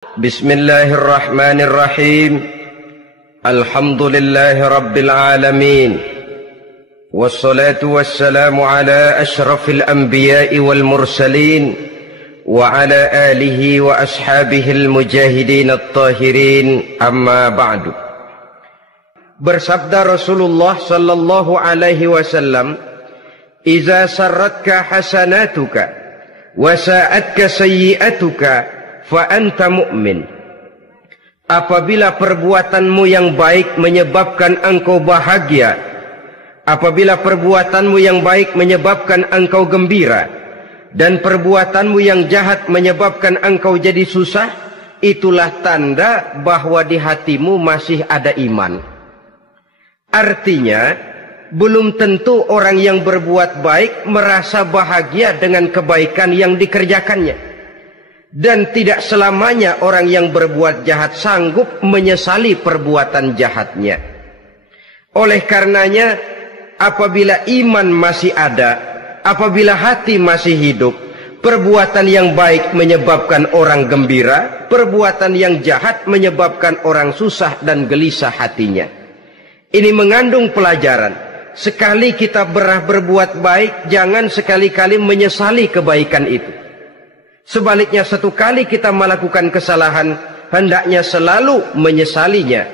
Bismillahirrahmanirrahim. Alhamdulillahi rabbil alamin. Wassalatu wassalamu ala ashrafil anbiya'i wal mursalin wa ala alihi wa ashabihil mujahidin at-tahirin, amma ba'du. Bersabda Rasulullah sallallahu alaihi wasallam, "Iza sarratka hasanatuka wa sa'atka sayyi'atuka fa anta mu'min." Apabila perbuatanmu yang baik menyebabkan engkau bahagia, apabila perbuatanmu yang baik menyebabkan engkau gembira, dan perbuatanmu yang jahat menyebabkan engkau jadi susah, itulah tanda bahwa di hatimu masih ada iman. Artinya, belum tentu orang yang berbuat baik merasa bahagia dengan kebaikan yang dikerjakannya. Dan tidak selamanya orang yang berbuat jahat sanggup menyesali perbuatan jahatnya. Oleh karenanya, apabila iman masih ada, apabila hati masih hidup, perbuatan yang baik menyebabkan orang gembira, perbuatan yang jahat menyebabkan orang susah dan gelisah hatinya. Ini mengandung pelajaran. Sekali kita berbuat baik, jangan sekali-kali menyesali kebaikan itu. Sebaliknya, satu kali kita melakukan kesalahan, hendaknya selalu menyesalinya.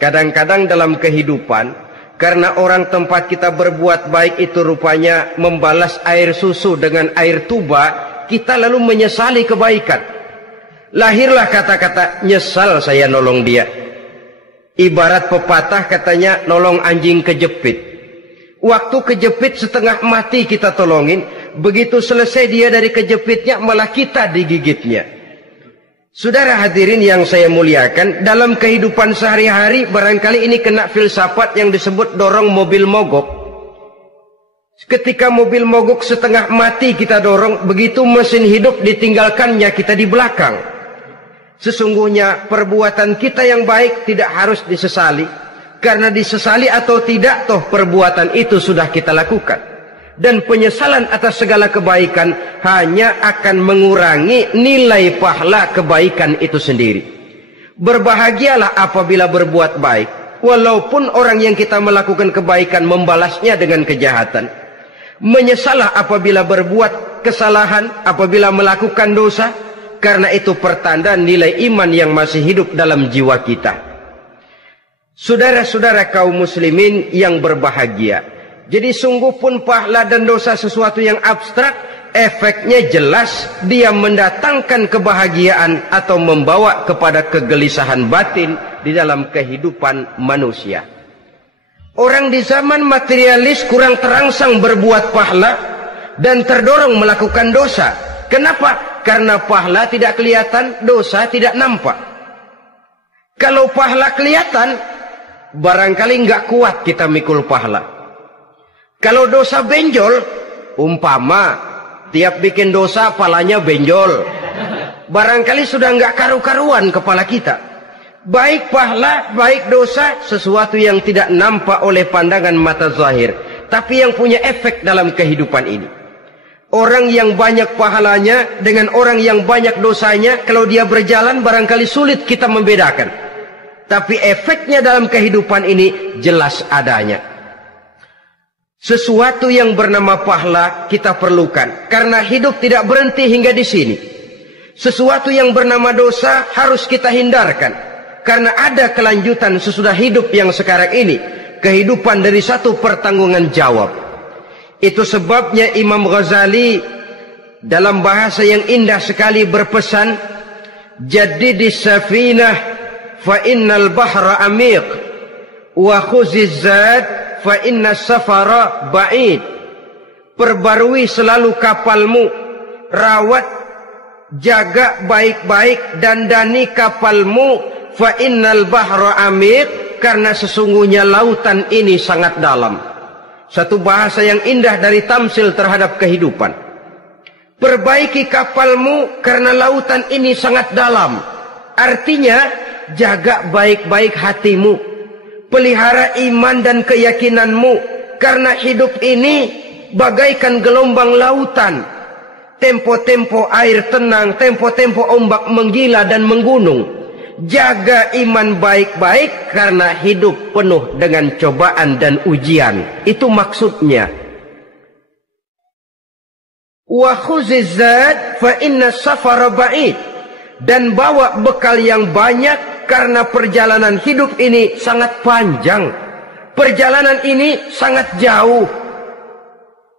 Kadang-kadang dalam kehidupan, karena orang tempat kita berbuat baik itu rupanya membalas air susu dengan air tuba, kita lalu menyesali kebaikan. Lahirlah kata-kata, "Nyesal saya nolong dia." Ibarat pepatah katanya, nolong anjing kejepit. Waktu kejepit setengah mati kita tolongin, begitu selesai dia dari kejepitnya, malah kita digigitnya. Saudara hadirin yang saya muliakan, dalam kehidupan sehari-hari barangkali ini kena filsafat yang disebut dorong mobil mogok. Ketika mobil mogok setengah mati kita dorong, begitu mesin hidup ditinggalkannya kita di belakang. Sesungguhnya perbuatan kita yang baik tidak harus disesali, karena disesali atau tidak, toh perbuatan itu sudah kita lakukan. Dan penyesalan atas segala kebaikan hanya akan mengurangi nilai pahala kebaikan itu sendiri. Berbahagialah apabila berbuat baik, walaupun orang yang kita melakukan kebaikan membalasnya dengan kejahatan. Menyesalah apabila berbuat kesalahan, apabila melakukan dosa, karena itu pertanda nilai iman yang masih hidup dalam jiwa kita. Saudara-saudara kaum muslimin yang berbahagia, jadi sungguh pun pahala dan dosa sesuatu yang abstrak, efeknya jelas dia mendatangkan kebahagiaan atau membawa kepada kegelisahan batin di dalam kehidupan manusia. Orang di zaman materialis kurang terangsang berbuat pahala dan terdorong melakukan dosa. Kenapa? Karena pahala tidak kelihatan, dosa tidak nampak. Kalau pahala kelihatan, barangkali nggak kuat kita mikul pahala. Kalau dosa benjol, umpama tiap bikin dosa palanya benjol, barangkali sudah nggak karu-karuan kepala kita. Baik pahala, baik dosa, sesuatu yang tidak nampak oleh pandangan mata zahir, tapi yang punya efek dalam kehidupan ini. Orang yang banyak pahalanya dengan orang yang banyak dosanya, kalau dia berjalan barangkali sulit kita membedakan. Tapi efeknya dalam kehidupan ini jelas adanya. Sesuatu yang bernama pahala kita perlukan, karena hidup tidak berhenti hingga di sini. Sesuatu yang bernama dosa harus kita hindarkan, karena ada kelanjutan sesudah hidup yang sekarang ini, kehidupan dari satu pertanggungan jawab. Itu sebabnya Imam Ghazali dalam bahasa yang indah sekali berpesan, "Jaddidis safinah fa innal bahra amiq wa khuziz zad fa inna safara ba'id." Perbarui selalu kapalmu, rawat, jaga baik-baik, dandani kapalmu, fa innal bahra amiq, karena sesungguhnya lautan ini sangat dalam. Satu bahasa yang indah dari tamsil terhadap kehidupan. Perbaiki kapalmu karena lautan ini sangat dalam. Artinya, jaga baik-baik hatimu, pelihara iman dan keyakinanmu, karena hidup ini bagaikan gelombang lautan. tempo-tempo air tenang, tempo-tempo ombak menggila dan menggunung. Jaga iman baik-baik karena hidup penuh dengan cobaan dan ujian. Itu maksudnya. Wa khuziz zad fa inna safara ba'id. Dan bawa bekal yang banyak karena perjalanan hidup ini sangat panjang. Perjalanan ini sangat jauh.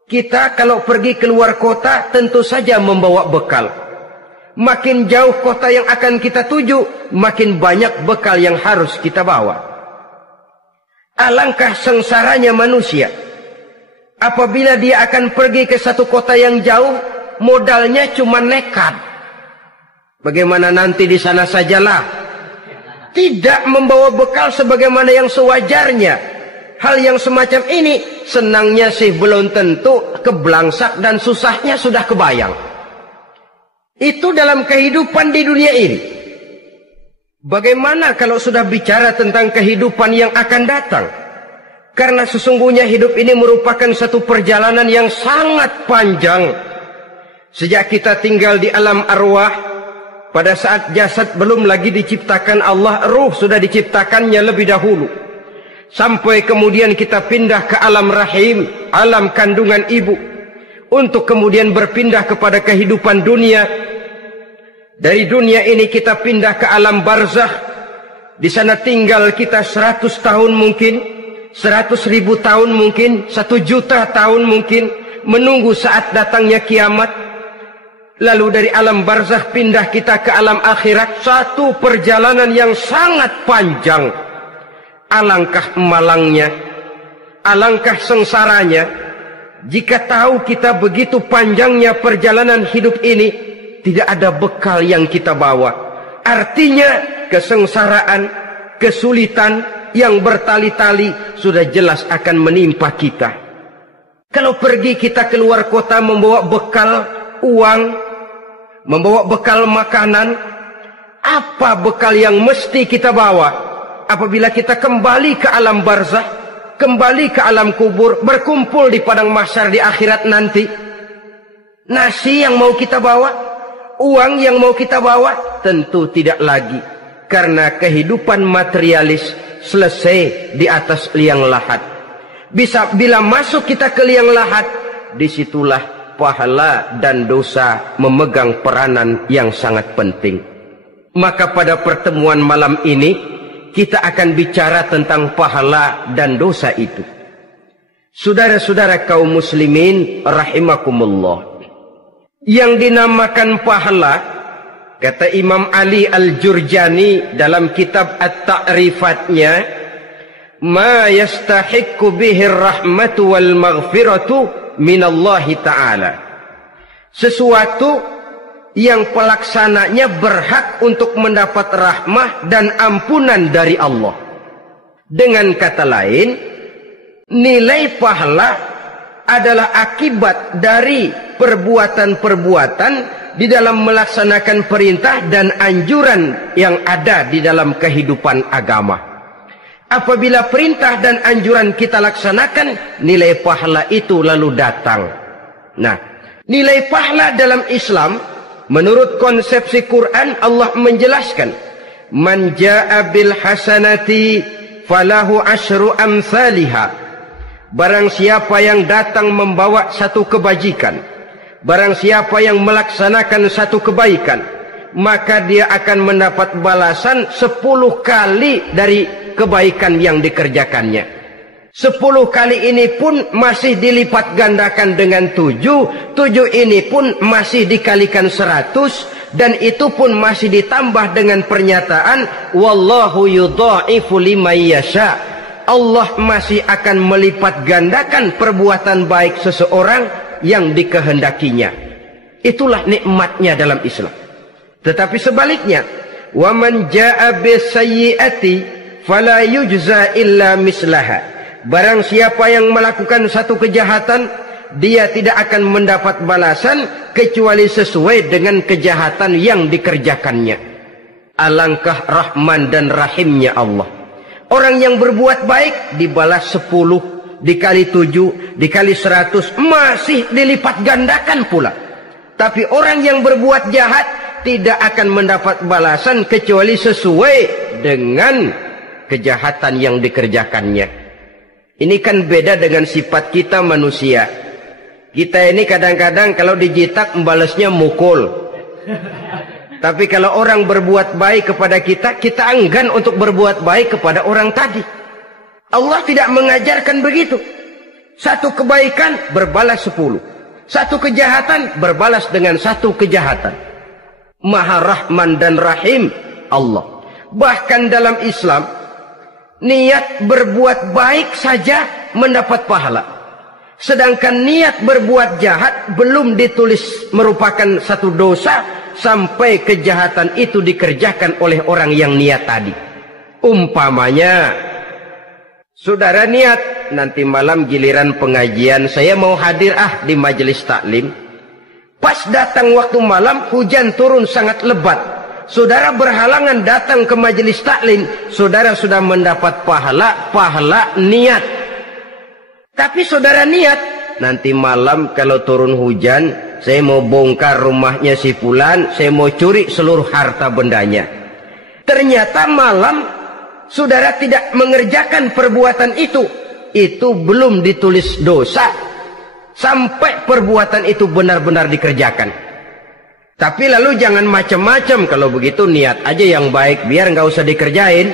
Kita kalau pergi keluar kota tentu saja membawa bekal. Makin jauh kota yang akan kita tuju, makin banyak bekal yang harus kita bawa. Alangkah sengsaranya manusia apabila dia akan pergi ke satu kota yang jauh, modalnya cuma nekat. Bagaimana nanti di sana sajalah. Tidak membawa bekal sebagaimana yang sewajarnya. Hal yang semacam ini senangnya sih belum tentu, keblangsak dan susahnya sudah kebayang. Itu dalam kehidupan di dunia ini. Bagaimana kalau sudah bicara tentang kehidupan yang akan datang? Karena sesungguhnya hidup ini merupakan satu perjalanan yang sangat panjang. Sejak kita tinggal di alam arwah, pada saat jasad belum lagi diciptakan Allah, ruh sudah diciptakannya lebih dahulu. Sampai kemudian kita pindah ke alam rahim, alam kandungan ibu, untuk kemudian berpindah kepada kehidupan dunia. Dari dunia ini kita pindah ke alam barzakh. Di sana tinggal kita 100 tahun mungkin, 100.000 tahun mungkin, 1 juta tahun mungkin, menunggu saat datangnya kiamat. Lalu dari alam barzakh pindah kita ke alam akhirat. Satu perjalanan yang sangat panjang. Alangkah malangnya, alangkah sengsaranya jika tahu kita begitu panjangnya perjalanan hidup ini, tidak ada bekal yang kita bawa. Artinya kesengsaraan, kesulitan yang bertali-tali sudah jelas akan menimpa kita. Kalau pergi kita keluar kota membawa bekal uang, membawa bekal makanan, apa bekal yang mesti kita bawa? Apabila kita kembali ke alam barzakh, kembali ke alam kubur, berkumpul di padang mahsyar di akhirat nanti, nasi yang mau kita bawa? Uang yang mau kita bawa? Tentu tidak lagi. Karena kehidupan materialis selesai di atas liang lahat. Bila masuk kita ke liang lahat, disitulah pahala dan dosa memegang peranan yang sangat penting. Maka pada pertemuan malam ini, kita akan bicara tentang pahala dan dosa itu. Saudara-saudara kaum muslimin rahimakumullah, yang dinamakan pahala, kata Imam Ali Al-Jurjani dalam kitab At-Ta'rifatnya, ma yastahiqqu bihi ar-rahmatu wal maghfiratu minallahi ta'ala. Sesuatu yang pelaksananya berhak untuk mendapat rahmah dan ampunan dari Allah. Dengan kata lain, nilai pahala adalah akibat dari perbuatan-perbuatan di dalam melaksanakan perintah dan anjuran yang ada di dalam kehidupan agama. Apabila perintah dan anjuran kita laksanakan, nilai pahala itu lalu datang. Nah, nilai pahala dalam Islam, menurut konsepsi Quran, Allah menjelaskan, man jaa bil hasanati falahu asyru amsalihha. Barang siapa yang datang membawa satu kebajikan, barang siapa yang melaksanakan satu kebaikan, maka dia akan mendapat balasan 10 kali dari kebaikan yang dikerjakannya. 10 kali ini pun masih dilipat gandakan dengan 7. 7 ini pun masih dikalikan 100. Dan itu pun masih ditambah dengan pernyataan, wallahu yudha'ifu liman yasha'. Allah masih akan melipat gandakan perbuatan baik seseorang yang dikehendakinya. Itulah nikmatnya dalam Islam. Tetapi sebaliknya, wa man jaa bisayyi'ati fala yujza illa mislaha. Barang siapa yang melakukan satu kejahatan, dia tidak akan mendapat balasan kecuali sesuai dengan kejahatan yang dikerjakannya. Alangkah rahman dan rahimnya Allah. Orang yang berbuat baik dibalas 10, dikali 7, dikali 100, masih dilipat gandakan pula. Tapi orang yang berbuat jahat tidak akan mendapat balasan kecuali sesuai dengan kejahatan yang dikerjakannya. Ini kan beda dengan sifat kita manusia. Kita ini kadang-kadang kalau dijitak membalasnya mukul. Tapi kalau orang berbuat baik kepada kita, kita enggan untuk berbuat baik kepada orang tadi. Allah tidak mengajarkan begitu. Satu kebaikan berbalas 10. Satu kejahatan berbalas dengan satu kejahatan. Maha Rahman dan Rahim Allah. Bahkan dalam Islam, niat berbuat baik saja mendapat pahala. Sedangkan niat berbuat jahat belum ditulis merupakan satu dosa sampai kejahatan itu dikerjakan oleh orang yang niat tadi. Umpamanya, saudara niat nanti malam giliran pengajian saya mau hadir di majelis taklim. Pas datang waktu malam hujan turun sangat lebat. Saudara berhalangan datang ke majelis taklim, saudara sudah mendapat pahala niat. Tapi saudara niat, nanti malam kalau turun hujan, saya mau bongkar rumahnya si fulan, saya mau curi seluruh harta bendanya. Ternyata malam saudara tidak mengerjakan perbuatan itu belum ditulis dosa sampai perbuatan itu benar-benar dikerjakan. Tapi lalu jangan macam-macam. Kalau begitu niat aja yang baik, biar nggak usah dikerjain.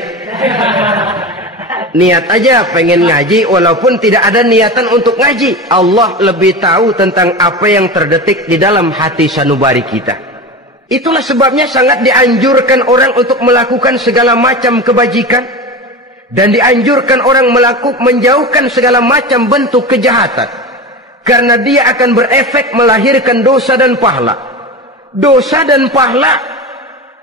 Niat aja pengen ngaji walaupun tidak ada niatan untuk ngaji. Allah lebih tahu tentang apa yang terdetik di dalam hati sanubari kita. Itulah sebabnya sangat dianjurkan orang untuk melakukan segala macam kebajikan, dan dianjurkan orang menjauhkan segala macam bentuk kejahatan, karena dia akan berefek melahirkan dosa dan pahala. Dosa dan pahala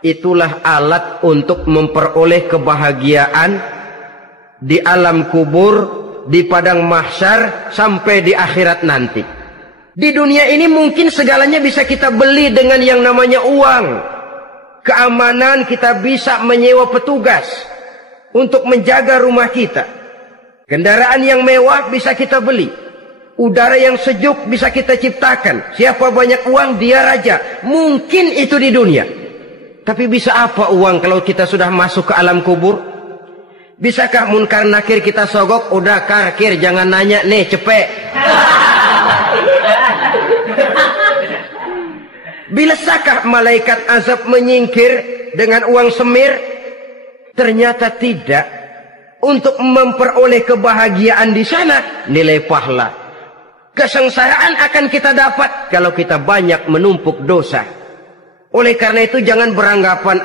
itulah alat untuk memperoleh kebahagiaan di alam kubur, di padang mahsyar, sampai di akhirat nanti. Di dunia ini mungkin segalanya bisa kita beli dengan yang namanya uang. Keamanan kita bisa menyewa petugas untuk menjaga rumah kita. Kendaraan yang mewah bisa kita beli. Udara yang sejuk bisa kita ciptakan. Siapa banyak uang dia raja. Mungkin itu di dunia. Tapi bisa apa uang kalau kita sudah masuk ke alam kubur? Bisakah munkar nakir kita sogok? Udah karkir, jangan nanya nih, cepet. Bisakah malaikat azab menyingkir dengan uang semir? Ternyata tidak. Untuk memperoleh kebahagiaan di sana, nilai pahala. Kesengsaraan akan kita dapat kalau kita banyak menumpuk dosa. Oleh karena itu jangan beranggapan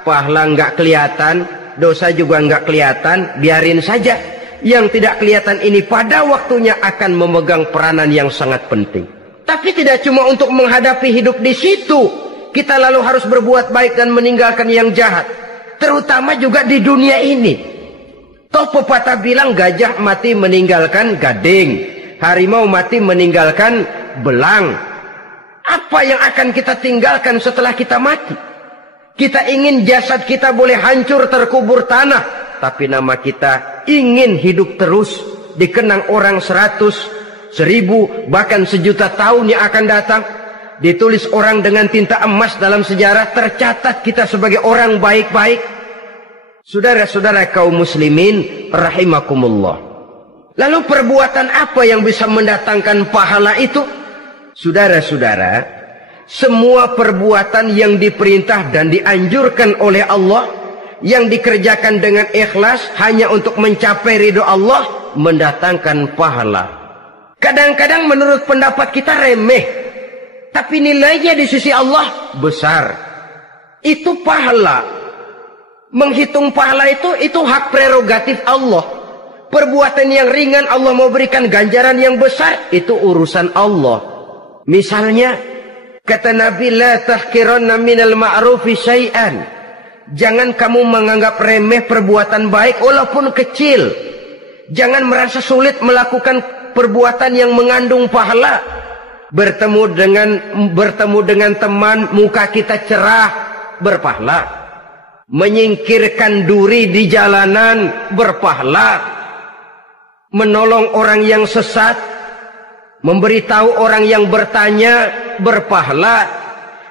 pahala nggak kelihatan, dosa juga nggak kelihatan, biarin saja. Yang tidak kelihatan ini pada waktunya akan memegang peranan yang sangat penting. Tapi tidak cuma untuk menghadapi hidup di situ, kita lalu harus berbuat baik dan meninggalkan yang jahat. Terutama juga di dunia ini. Toh pepatah bilang gajah mati meninggalkan gading, harimau mati meninggalkan belang. Apa yang akan kita tinggalkan setelah kita mati? Kita ingin jasad kita boleh hancur terkubur tanah, tapi nama kita ingin hidup terus, dikenang orang 100, 1000, bahkan 1.000.000 tahun yang akan datang. Ditulis orang dengan tinta emas dalam sejarah, tercatat kita sebagai orang baik-baik. Saudara-saudara kaum muslimin rahimakumullah. Lalu perbuatan apa yang bisa mendatangkan pahala itu? Saudara-saudara, semua perbuatan yang diperintah dan dianjurkan oleh Allah, yang dikerjakan dengan ikhlas hanya untuk mencapai ridho Allah, mendatangkan pahala. Kadang-kadang menurut pendapat kita remeh, tapi nilainya di sisi Allah besar. Itu pahala. Menghitung pahala itu hak prerogatif Allah. Perbuatan yang ringan Allah mau berikan ganjaran yang besar, itu urusan Allah. Misalnya, kata Nabi, la tahqiranna minal ma'rufi syai'an. Jangan kamu menganggap remeh perbuatan baik walaupun kecil. Jangan merasa sulit melakukan perbuatan yang mengandung pahala. Bertemu dengan teman, muka kita cerah, berpahala. Menyingkirkan duri di jalanan, berpahala. Menolong orang yang sesat, Memberitahu orang yang bertanya berpahala.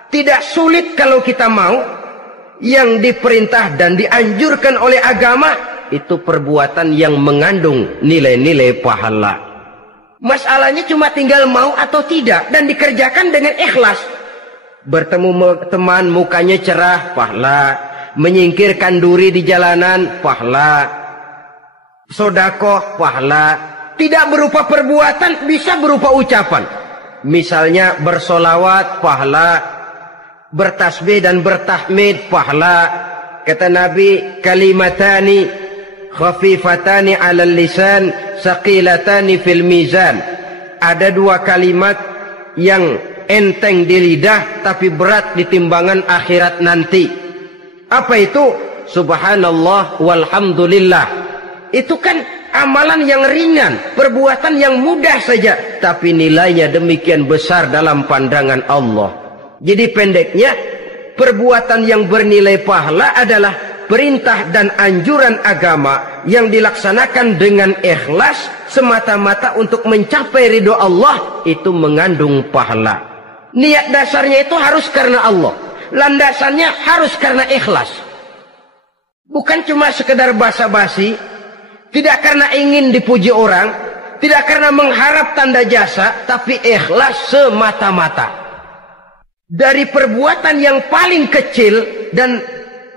Tidak sulit kalau kita mau. Yang diperintah dan dianjurkan oleh agama itu perbuatan yang mengandung nilai-nilai pahala. Masalahnya cuma tinggal mau atau tidak dan dikerjakan dengan ikhlas. Bertemu teman mukanya cerah, pahala. Menyingkirkan duri di jalanan, pahala. Sodakoh, pahala. Tidak berupa perbuatan, bisa berupa ucapan. Misalnya bersolawat, pahala. Bertasbih dan bertahmid, pahala. Kata Nabi, kalimatani khafifatani 'alal lisan, saqilatani fil mizan. Ada dua kalimat yang enteng di lidah tapi berat di timbangan akhirat nanti. Apa itu? Subhanallah walhamdulillah. Itu kan amalan yang ringan, perbuatan yang mudah saja, tapi nilainya demikian besar dalam pandangan Allah. Jadi pendeknya, perbuatan yang bernilai pahala adalah perintah dan anjuran agama yang dilaksanakan dengan ikhlas semata-mata untuk mencapai ridho Allah, itu mengandung pahala. Niat dasarnya itu harus karena Allah. Landasannya harus karena ikhlas. Bukan cuma sekedar basa-basi, tidak karena ingin dipuji orang, tidak karena mengharap tanda jasa, tapi ikhlas semata-mata. Dari perbuatan yang paling kecil dan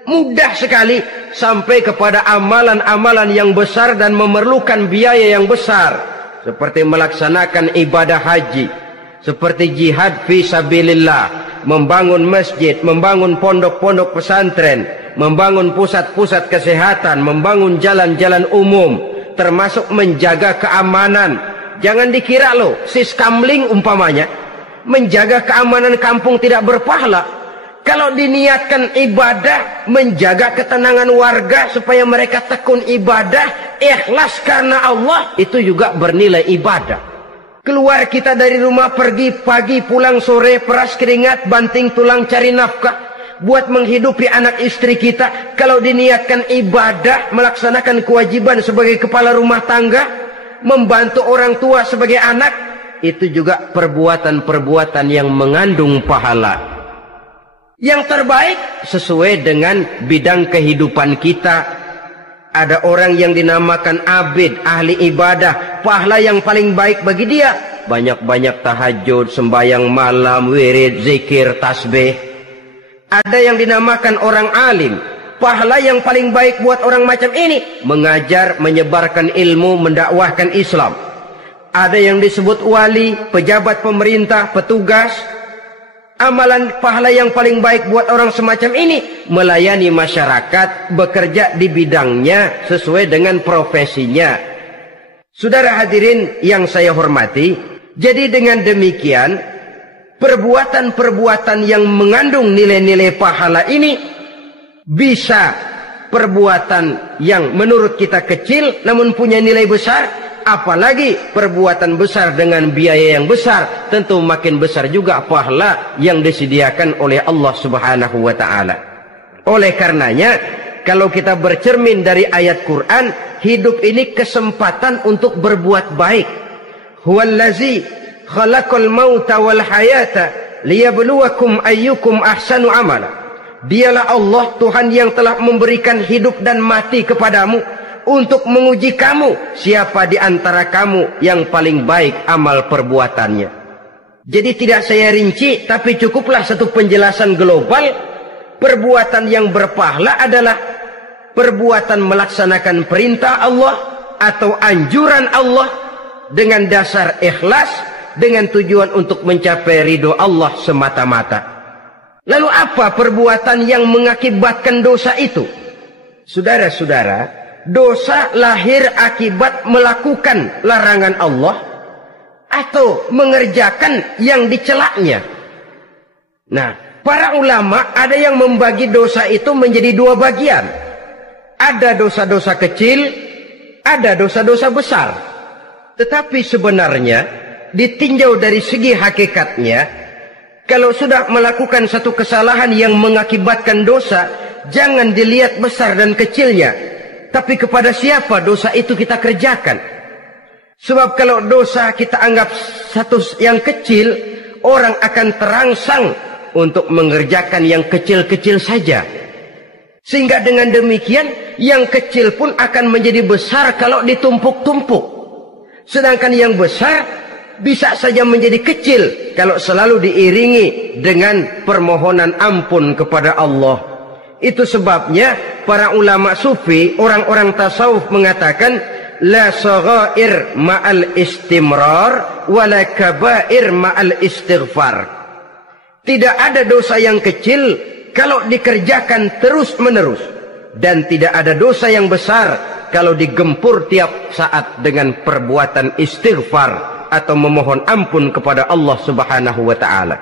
mudah sekali sampai kepada amalan-amalan yang besar dan memerlukan biaya yang besar, seperti melaksanakan ibadah haji, seperti jihad fi sabilillah, membangun masjid, membangun pondok-pondok pesantren, membangun pusat-pusat kesehatan, membangun jalan-jalan umum, termasuk menjaga keamanan. Jangan dikira loh, siskamling umpamanya, menjaga keamanan kampung tidak berpahala. Kalau diniatkan ibadah, menjaga ketenangan warga supaya mereka tekun ibadah, ikhlas karena Allah, itu juga bernilai ibadah. Keluar kita dari rumah, pergi pagi, pulang sore, peras keringat, banting tulang cari nafkah buat menghidupi anak istri kita. Kalau diniatkan ibadah, melaksanakan kewajiban sebagai kepala rumah tangga, membantu orang tua sebagai anak, itu juga perbuatan-perbuatan yang mengandung pahala. Yang terbaik sesuai dengan bidang kehidupan kita. Ada orang yang dinamakan abid, ahli ibadah, pahala yang paling baik bagi dia banyak-banyak tahajud, sembahyang malam, wirid, zikir, tasbih. Ada yang dinamakan orang alim, pahala yang paling baik buat orang macam ini mengajar, menyebarkan ilmu, mendakwahkan Islam. Ada yang disebut wali, pejabat pemerintah, petugas. Amalan pahala yang paling baik buat orang semacam ini melayani masyarakat, bekerja di bidangnya sesuai dengan profesinya. Saudara hadirin yang saya hormati, jadi dengan demikian perbuatan-perbuatan yang mengandung nilai-nilai pahala ini bisa perbuatan yang menurut kita kecil namun punya nilai besar. Apalagi perbuatan besar dengan biaya yang besar, tentu makin besar juga pahala yang disediakan oleh Allah Subhanahu wa ta'ala. Oleh karenanya, kalau kita bercermin dari ayat Quran, hidup ini kesempatan untuk berbuat baik. Huwallazi khalaqal mauta wal hayata liyabluwakum ayyukum ahsanu amala. Dialah Allah, Tuhan yang telah memberikan hidup dan mati kepadamu untuk menguji kamu, siapa di antara kamu yang paling baik amal perbuatannya. Jadi tidak saya rinci, tapi cukuplah satu penjelasan global. Perbuatan yang berpahala adalah perbuatan melaksanakan perintah Allah atau anjuran Allah dengan dasar ikhlas, dengan tujuan untuk mencapai ridho Allah semata-mata. Lalu apa perbuatan yang mengakibatkan dosa itu? Saudara-saudara, dosa lahir akibat melakukan larangan Allah atau mengerjakan yang dicelaknya. Nah, para ulama ada yang membagi dosa itu menjadi dua bagian. Ada dosa-dosa kecil, ada dosa-dosa besar. Tetapi sebenarnya ditinjau dari segi hakikatnya, kalau sudah melakukan satu kesalahan yang mengakibatkan dosa, jangan dilihat besar dan kecilnya, tapi kepada siapa dosa itu kita kerjakan. Sebab kalau dosa kita anggap satu yang kecil, orang akan terangsang untuk mengerjakan yang kecil-kecil saja. Sehingga dengan demikian, yang kecil pun akan menjadi besar kalau ditumpuk-tumpuk. Sedangkan yang besar bisa saja menjadi kecil kalau selalu diiringi dengan permohonan ampun kepada Allah. Itu sebabnya para ulama sufi, orang-orang tasawuf mengatakan, la saghair ma'al istimrar wala kabair ma'al istighfar. Tidak ada dosa yang kecil kalau dikerjakan terus-menerus, dan tidak ada dosa yang besar kalau digempur tiap saat dengan perbuatan istighfar atau memohon ampun kepada Allah Subhanahu wa taala.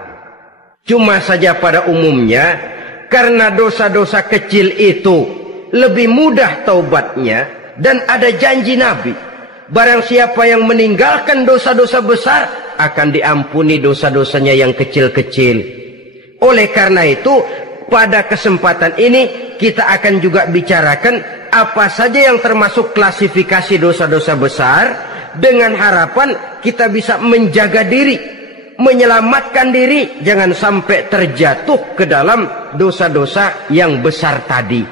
Cuma saja pada umumnya, karena dosa-dosa kecil itu lebih mudah taubatnya, dan ada janji Nabi, barang siapa yang meninggalkan dosa-dosa besar akan diampuni dosa-dosanya yang kecil-kecil. Oleh karena itu, pada kesempatan ini kita akan juga bicarakan apa saja yang termasuk klasifikasi dosa-dosa besar, dengan harapan kita bisa menjaga diri, menyelamatkan diri, jangan sampai terjatuh ke dalam dosa-dosa yang besar tadi.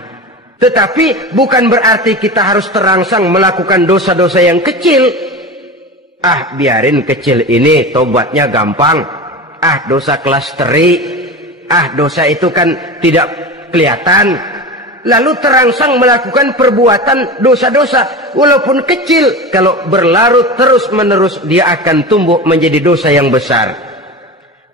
Tetapi bukan berarti kita harus terangsang melakukan dosa-dosa yang kecil. Ah, biarin kecil ini, tobatnya gampang. Ah, dosa kelas teri. Ah, dosa itu kan tidak kelihatan. Lalu terangsang melakukan perbuatan dosa-dosa walaupun kecil. Kalau berlarut terus-menerus, dia akan tumbuh menjadi dosa yang besar.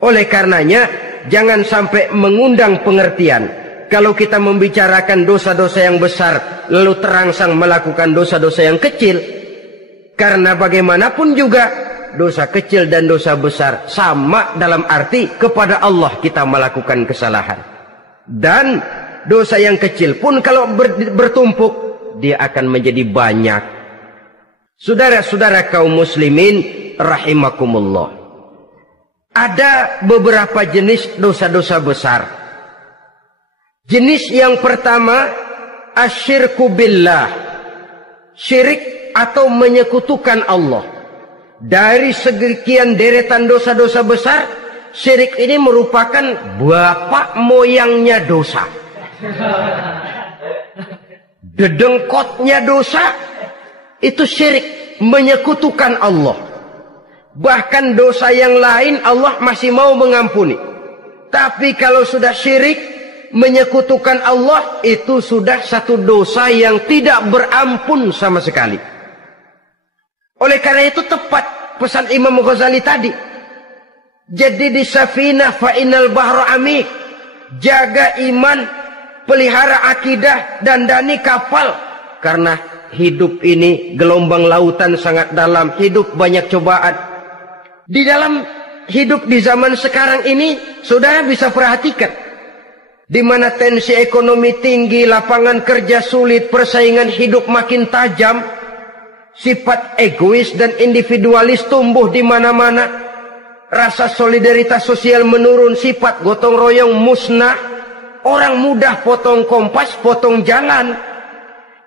Oleh karenanya, jangan sampai mengundang pengertian kalau kita membicarakan dosa-dosa yang besar lalu terangsang melakukan dosa-dosa yang kecil. Karena bagaimanapun juga dosa kecil dan dosa besar sama dalam arti kepada Allah kita melakukan kesalahan. Dan dosa yang kecil pun kalau bertumpuk, dia akan menjadi banyak. Saudara-saudara kaum muslimin rahimakumullah, ada beberapa jenis dosa-dosa besar. Jenis yang pertama, asyirku billah, syirik atau menyekutukan Allah. Dari sekian deretan dosa-dosa besar, syirik ini merupakan bapak moyangnya dosa. Dedengkotnya dosa itu syirik, menyekutukan Allah. Bahkan dosa yang lain Allah masih mau mengampuni, tapi kalau sudah syirik, menyekutukan Allah, itu sudah satu dosa yang tidak berampun sama sekali. Oleh karena itu tepat pesan Imam Ghazali tadi, jadi di safinah fa innal bahra amik, jaga iman, pelihara akidah, dandani kapal. Karena hidup ini gelombang lautan sangat dalam, hidup banyak cobaan. Di dalam hidup di zaman sekarang ini, saudara bisa perhatikan, di mana tensi ekonomi tinggi, lapangan kerja sulit, persaingan hidup makin tajam, sifat egois dan individualis tumbuh di mana-mana, rasa solidaritas sosial menurun, sifat gotong royong musnah, orang mudah potong kompas, potong jalan,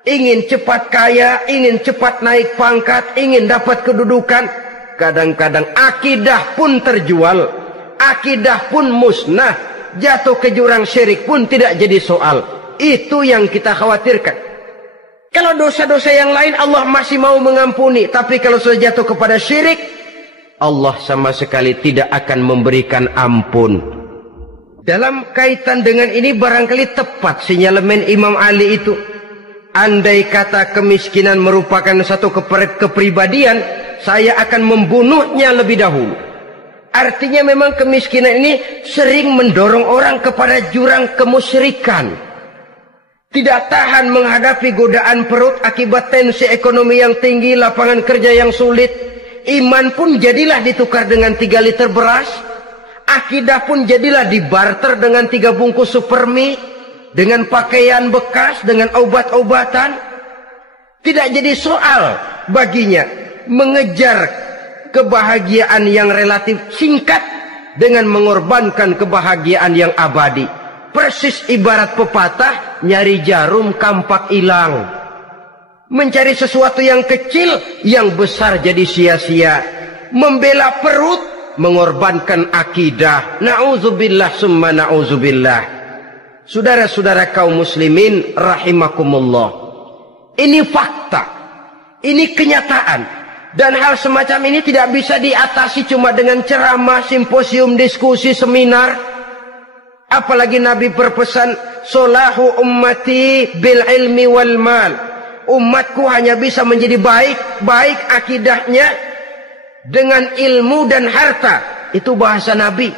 ingin cepat kaya, ingin cepat naik pangkat, ingin dapat kedudukan. Kadang-kadang akidah pun terjual, akidah pun musnah, jatuh ke jurang syirik pun tidak jadi soal. Itu yang kita khawatirkan. Kalau dosa-dosa yang lain Allah masih mau mengampuni, tapi kalau sudah jatuh kepada syirik, Allah sama sekali tidak akan memberikan ampun. Dalam kaitan dengan ini barangkali tepat sinyalemen Imam Ali itu. Andai kata kemiskinan merupakan satu kepribadian, saya akan membunuhnya lebih dahulu. Artinya memang kemiskinan ini sering mendorong orang kepada jurang kemusyrikan. Tidak tahan menghadapi godaan perut akibat tensi ekonomi yang tinggi, lapangan kerja yang sulit. Iman pun jadilah ditukar dengan 3 liter beras. Akidah pun jadilah dibarter dengan 3 bungkus supermi, dengan pakaian bekas, dengan obat-obatan. Tidak jadi soal baginya mengejar kebahagiaan yang relatif singkat dengan mengorbankan kebahagiaan yang abadi. Persis ibarat pepatah, nyari jarum kampak hilang. Mencari sesuatu yang kecil, yang besar jadi sia-sia. Membela perut, mengorbankan akidah. Na'udzubillah summa na'udzubillah. Saudara-saudara kaum muslimin rahimakumullah. Ini fakta. Ini kenyataan. Dan hal semacam ini tidak bisa diatasi cuma dengan ceramah, simposium, diskusi, seminar. Apalagi Nabi berpesan, solahu ummati bil ilmi wal mal. Umatku hanya bisa menjadi baik akidahnya dengan ilmu dan harta. Itu bahasa Nabi.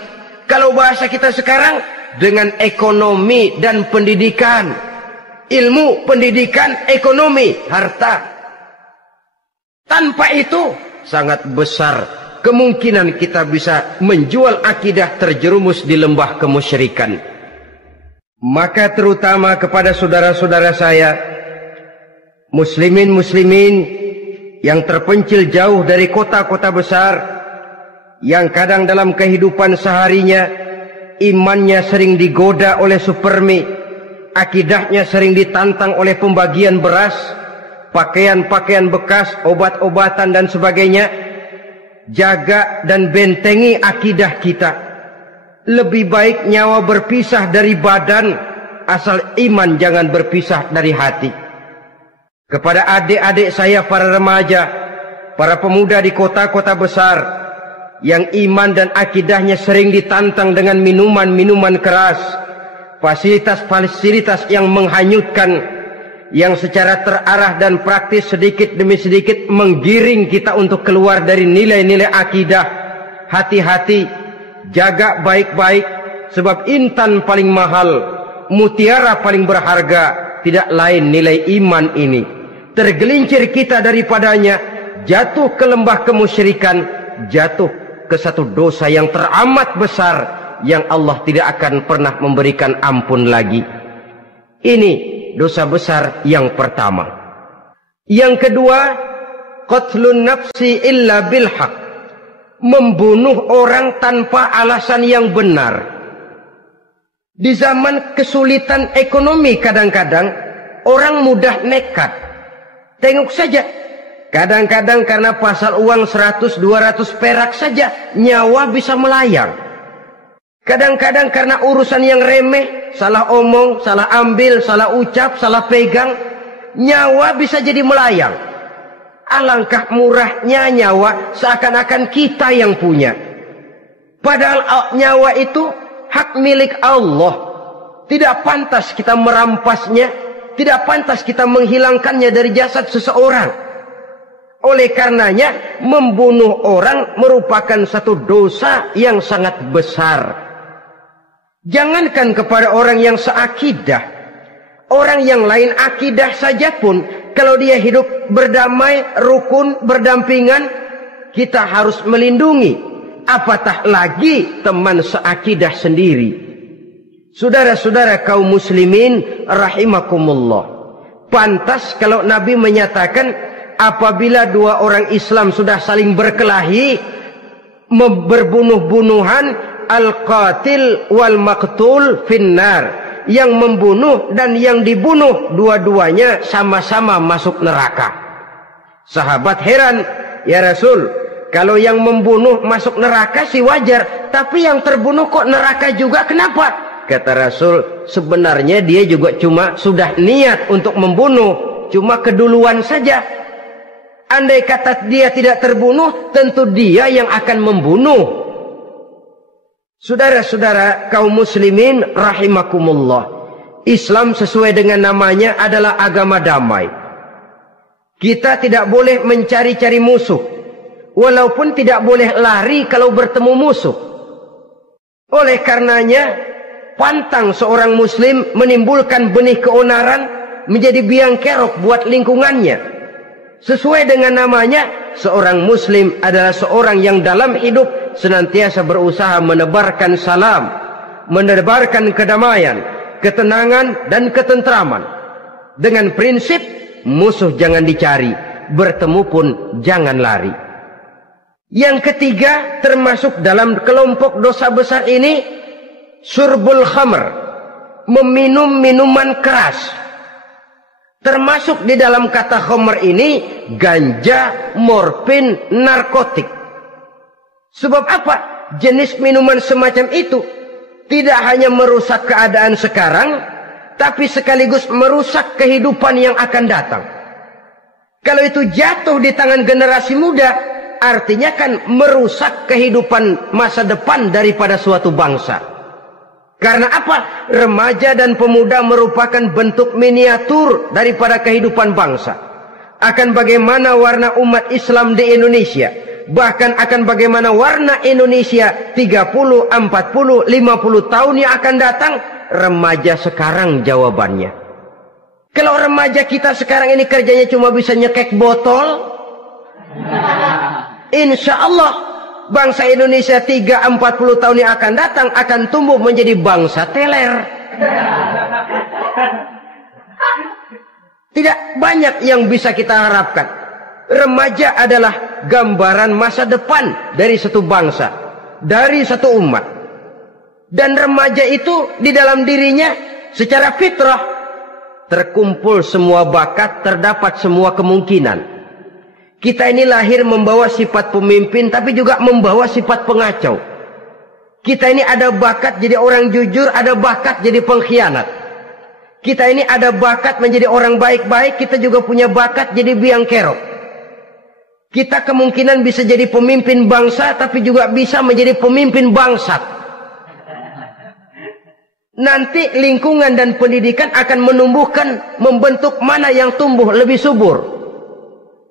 Kalau bahasa kita sekarang, dengan ekonomi dan pendidikan. Ilmu, pendidikan, ekonomi, harta. Tanpa itu sangat besar kemungkinan kita bisa menjual akidah terjerumus di lembah kemusyrikan. Maka terutama kepada saudara-saudara saya, muslimin yang terpencil jauh dari kota-kota besar, yang kadang dalam kehidupan seharinya imannya sering digoda oleh supermi, akidahnya sering ditantang oleh pembagian beras, pakaian-pakaian bekas, obat-obatan dan sebagainya. Jaga dan bentengi akidah kita. Lebih baik nyawa berpisah dari badan, asal iman jangan berpisah dari hati. Kepada adik-adik saya para remaja, para pemuda di kota-kota besar, yang iman dan akidahnya sering ditantang dengan minuman-minuman keras, fasilitas-fasilitas yang menghanyutkan, yang secara terarah dan praktis sedikit demi sedikit menggiring kita untuk keluar dari nilai-nilai akidah. Hati-hati, jaga baik-baik, sebab intan paling mahal, mutiara paling berharga, tidak lain nilai iman ini. Tergelincir kita daripadanya, jatuh ke lembah kemusyrikan, jatuh ke satu dosa yang teramat besar, yang Allah tidak akan pernah memberikan ampun lagi. Ini dosa besar yang pertama. Yang kedua, qatlun nafsi illa bil haq. Membunuh orang tanpa alasan yang benar. Di zaman kesulitan ekonomi kadang-kadang orang mudah nekat. Tengok saja, kadang-kadang karena pasal uang 100-200 perak saja nyawa bisa melayang. Kadang-kadang karena urusan yang remeh, salah omong, salah ambil, salah ucap, salah pegang, nyawa bisa jadi melayang. Alangkah murahnya nyawa, seakan-akan kita yang punya. Padahal nyawa itu hak milik Allah. Tidak pantas kita merampasnya, tidak pantas kita menghilangkannya dari jasad seseorang. Oleh karenanya, membunuh orang merupakan satu dosa yang sangat besar. Jangankan kepada orang yang seakidah, orang yang lain akidah saja pun, kalau dia hidup berdamai, rukun, berdampingan, kita harus melindungi. Apatah lagi teman seakidah sendiri. Saudara-saudara kaum muslimin rahimakumullah. Pantas kalau Nabi menyatakan, apabila dua orang Islam sudah saling berkelahi, berbunuh-bunuhan, al-qatil wal maqtul finnar. Yang membunuh dan yang dibunuh, dua-duanya sama-sama masuk neraka. Sahabat heran, ya Rasul, kalau yang membunuh masuk neraka sih wajar, tapi yang terbunuh kok neraka juga, kenapa? Kata Rasul, sebenarnya dia juga cuma sudah niat untuk membunuh, cuma keduluan saja. Andai kata dia tidak terbunuh, tentu dia yang akan membunuh. Saudara-saudara kaum muslimin rahimakumullah, Islam sesuai dengan namanya adalah agama damai. Kita tidak boleh mencari-cari musuh, walaupun tidak boleh lari kalau bertemu musuh. Oleh karenanya, pantang seorang muslim menimbulkan benih keonaran menjadi biang kerok buat lingkungannya. Sesuai dengan namanya, seorang muslim adalah seorang yang dalam hidup senantiasa berusaha menebarkan salam, menebarkan kedamaian, ketenangan dan ketentraman. Dengan prinsip musuh jangan dicari, bertemu pun jangan lari. Yang ketiga, termasuk dalam kelompok dosa besar ini, syurbul khamr, meminum minuman keras. Termasuk di dalam kata khamr ini ganja, morfin, narkotik. Sebab apa? Jenis minuman semacam itu tidak hanya merusak keadaan sekarang, tapi sekaligus merusak kehidupan yang akan datang. Kalau itu jatuh di tangan generasi muda, artinya kan merusak kehidupan masa depan daripada suatu bangsa. Karena apa? Remaja dan pemuda merupakan bentuk miniatur daripada kehidupan bangsa. Akan bagaimana warna umat Islam di Indonesia. Bahkan akan bagaimana warna Indonesia 30, 40, 50 tahun yang akan datang. Remaja sekarang jawabannya. Kalau remaja kita sekarang ini kerjanya cuma bisa nyekek botol, insya Allah bangsa Indonesia 30-40 tahun yang akan datang akan tumbuh menjadi bangsa teler. Tidak banyak yang bisa kita harapkan. Remaja adalah gambaran masa depan dari satu bangsa, dari satu umat. Dan remaja itu di dalam dirinya secara fitrah terkumpul semua bakat, terdapat semua kemungkinan. Kita ini lahir membawa sifat pemimpin, tapi juga membawa sifat pengacau. Kita ini ada bakat jadi orang jujur, ada bakat jadi pengkhianat. Kita ini ada bakat menjadi orang baik-baik, kita juga punya bakat jadi biang kerok. Kita kemungkinan bisa jadi pemimpin bangsa, tapi juga bisa menjadi pemimpin bangsat. Nanti lingkungan dan pendidikan akan menumbuhkan, membentuk mana yang tumbuh lebih subur.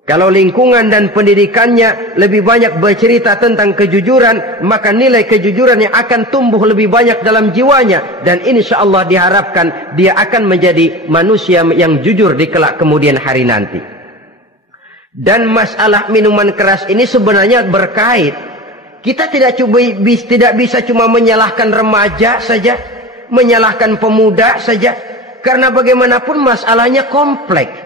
Kalau lingkungan dan pendidikannya lebih banyak bercerita tentang kejujuran, maka nilai kejujuran yang akan tumbuh lebih banyak dalam jiwanya. Dan insya Allah diharapkan dia akan menjadi manusia yang jujur di kelak kemudian hari nanti. Dan masalah minuman keras ini sebenarnya berkait. Kita tidak bisa cuma menyalahkan remaja saja, menyalahkan pemuda saja. Karena bagaimanapun masalahnya kompleks.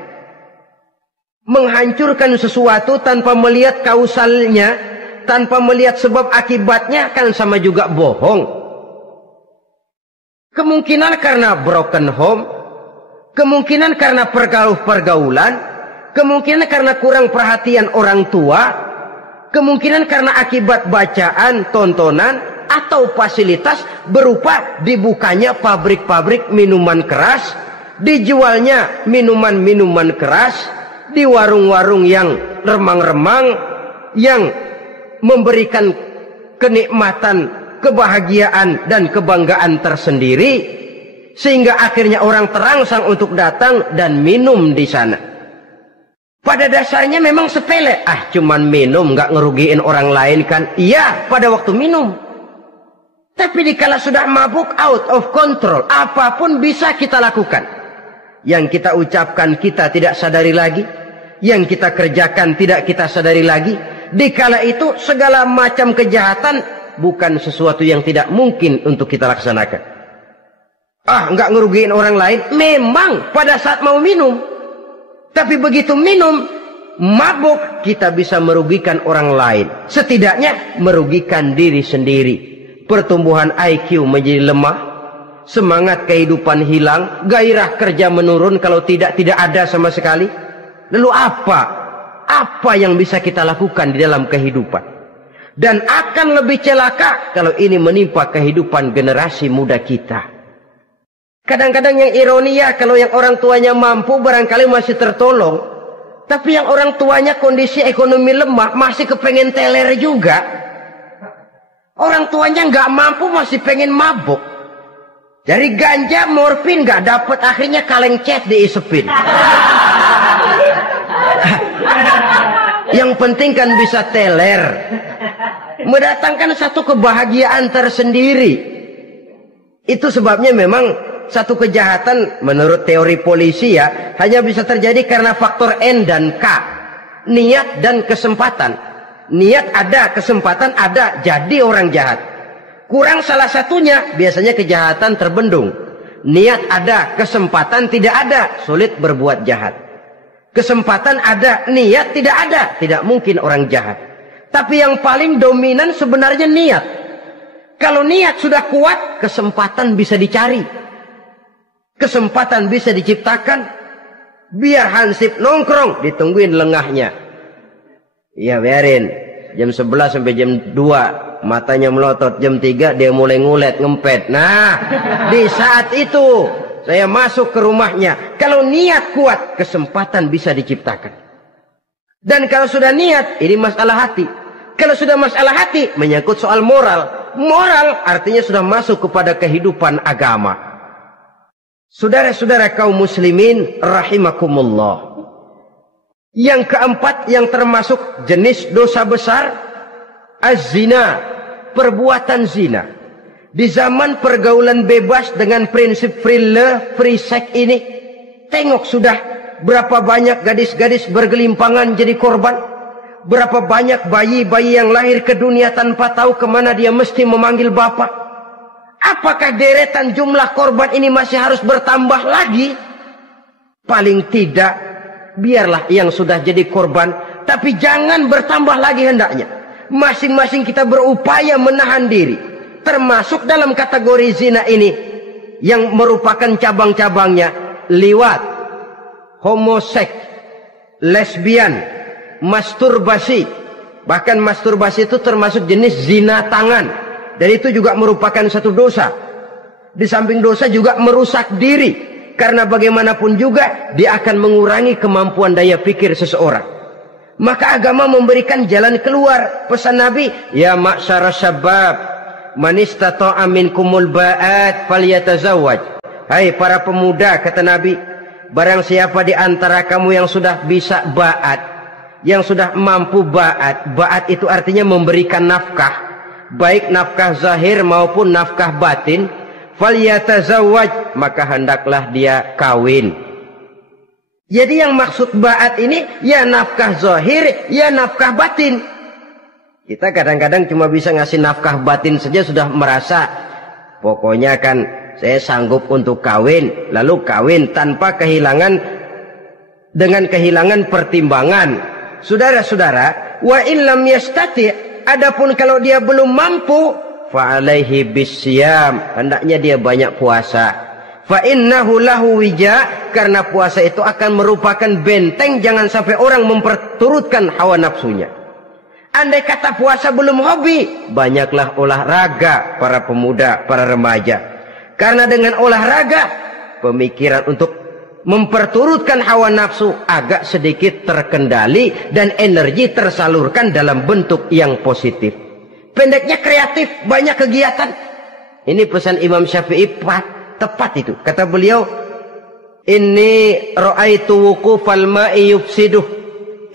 Menghancurkan sesuatu tanpa melihat kausalnya, tanpa melihat sebab akibatnya kan sama juga bohong. Kemungkinan karena broken home, kemungkinan karena pergaulan, kemungkinan karena kurang perhatian orang tua, kemungkinan karena akibat bacaan, tontonan, atau fasilitas berupa dibukanya pabrik-pabrik minuman keras, dijualnya minuman-minuman keras, di warung-warung yang remang-remang, yang memberikan kenikmatan, kebahagiaan dan kebanggaan tersendiri, sehingga akhirnya orang terangsang untuk datang dan minum di sana. Pada dasarnya memang sepele, cuman minum nggak ngerugiin orang lain kan? Iya, pada waktu minum. Tapi dikala sudah mabuk, out of control, apapun bisa kita lakukan. Yang kita ucapkan kita tidak sadari lagi, yang kita kerjakan tidak kita sadari lagi. Dikala itu segala macam kejahatan bukan sesuatu yang tidak mungkin untuk kita laksanakan. Nggak ngerugiin orang lain, memang pada saat mau minum. Tapi begitu minum, mabuk, kita bisa merugikan orang lain. Setidaknya merugikan diri sendiri. Pertumbuhan IQ menjadi lemah, semangat kehidupan hilang, gairah kerja menurun, kalau tidak ada sama sekali. Lalu apa yang bisa kita lakukan di dalam kehidupan? Dan akan lebih celaka kalau ini menimpa kehidupan generasi muda kita. Kadang-kadang yang ironi ya, kalau yang orang tuanya mampu barangkali masih tertolong, tapi yang orang tuanya kondisi ekonomi lemah masih kepengen teler juga. Orang tuanya nggak mampu masih pengen mabuk. Dari ganja, morfin nggak dapat, akhirnya kaleng cet diisepin. Yang penting kan bisa teler, mendatangkan satu kebahagiaan tersendiri. Itu sebabnya memang satu kejahatan menurut teori polisi ya hanya bisa terjadi karena faktor N dan K, niat dan kesempatan. Niat ada, kesempatan ada, jadi orang jahat. Kurang salah satunya, biasanya kejahatan terbendung. Niat ada, kesempatan tidak ada, sulit berbuat jahat. Kesempatan ada, niat tidak ada, tidak mungkin orang jahat. Tapi yang paling dominan sebenarnya niat. Kalau niat sudah kuat, kesempatan bisa dicari. Kesempatan bisa diciptakan. Biar Hansip nongkrong, ditungguin lengahnya. Iya biarin. Jam 11 sampai jam 2. Matanya melotot. Jam 3 dia mulai ngulet, ngempet. Nah, di saat itu saya masuk ke rumahnya. Kalau niat kuat, kesempatan bisa diciptakan. Dan kalau sudah niat, ini masalah hati. Kalau sudah masalah hati, menyangkut soal moral. Moral artinya sudah masuk kepada kehidupan agama. Saudara-saudara kaum muslimin rahimakumullah. Yang keempat yang termasuk jenis dosa besar, az-zina, perbuatan zina. Di zaman pergaulan bebas dengan prinsip free love, free sex ini, tengok sudah berapa banyak gadis-gadis bergelimpangan jadi korban. Berapa banyak bayi-bayi yang lahir ke dunia tanpa tahu kemana dia mesti memanggil bapak. Apakah deretan jumlah korban ini masih harus bertambah lagi? Paling tidak, biarlah yang sudah jadi korban, tapi jangan bertambah lagi hendaknya. Masing-masing kita berupaya menahan diri. Termasuk dalam kategori zina ini, yang merupakan cabang-cabangnya, liwat, homoseks, lesbian, masturbasi. Bahkan masturbasi itu termasuk jenis zina tangan. Dan itu juga merupakan satu dosa. Di samping dosa juga merusak diri. Karena bagaimanapun juga dia akan mengurangi kemampuan daya pikir seseorang. Maka agama memberikan jalan keluar. Pesan Nabi, ya ma'syara syabab, man istata'a minkumul ba'at falyatazawwaj. Hai para pemuda, kata Nabi, barang siapa di antara kamu yang sudah bisa ba'at, yang sudah mampu ba'at. Ba'at itu artinya memberikan nafkah. Baik nafkah zahir maupun nafkah batin, falyatazawwaj, maka hendaklah dia kawin. Jadi yang maksud ba'at ini ya nafkah zahir, ya nafkah batin. Kita kadang-kadang cuma bisa ngasih nafkah batin saja sudah merasa pokoknya kan saya sanggup untuk kawin, lalu kawin tanpa kehilangan, dengan kehilangan pertimbangan. Saudara-saudara, wa illam yastati', adapun kalau dia belum mampu, fa alaihi bisyam, hendaknya dia banyak puasa. Fa innahu lahu wija, karena puasa itu akan merupakan benteng jangan sampai orang memperturutkan hawa nafsunya. Andai kata puasa belum hobi, banyaklah olahraga para pemuda, para remaja. Karena dengan olahraga, pemikiran untuk memperturutkan hawa nafsu agak sedikit terkendali dan energi tersalurkan dalam bentuk yang positif. Pendeknya kreatif, banyak kegiatan. Ini pesan Imam Syafi'i tepat itu. Kata beliau, inni ra'aitu wuqufal ma'i yufsiduh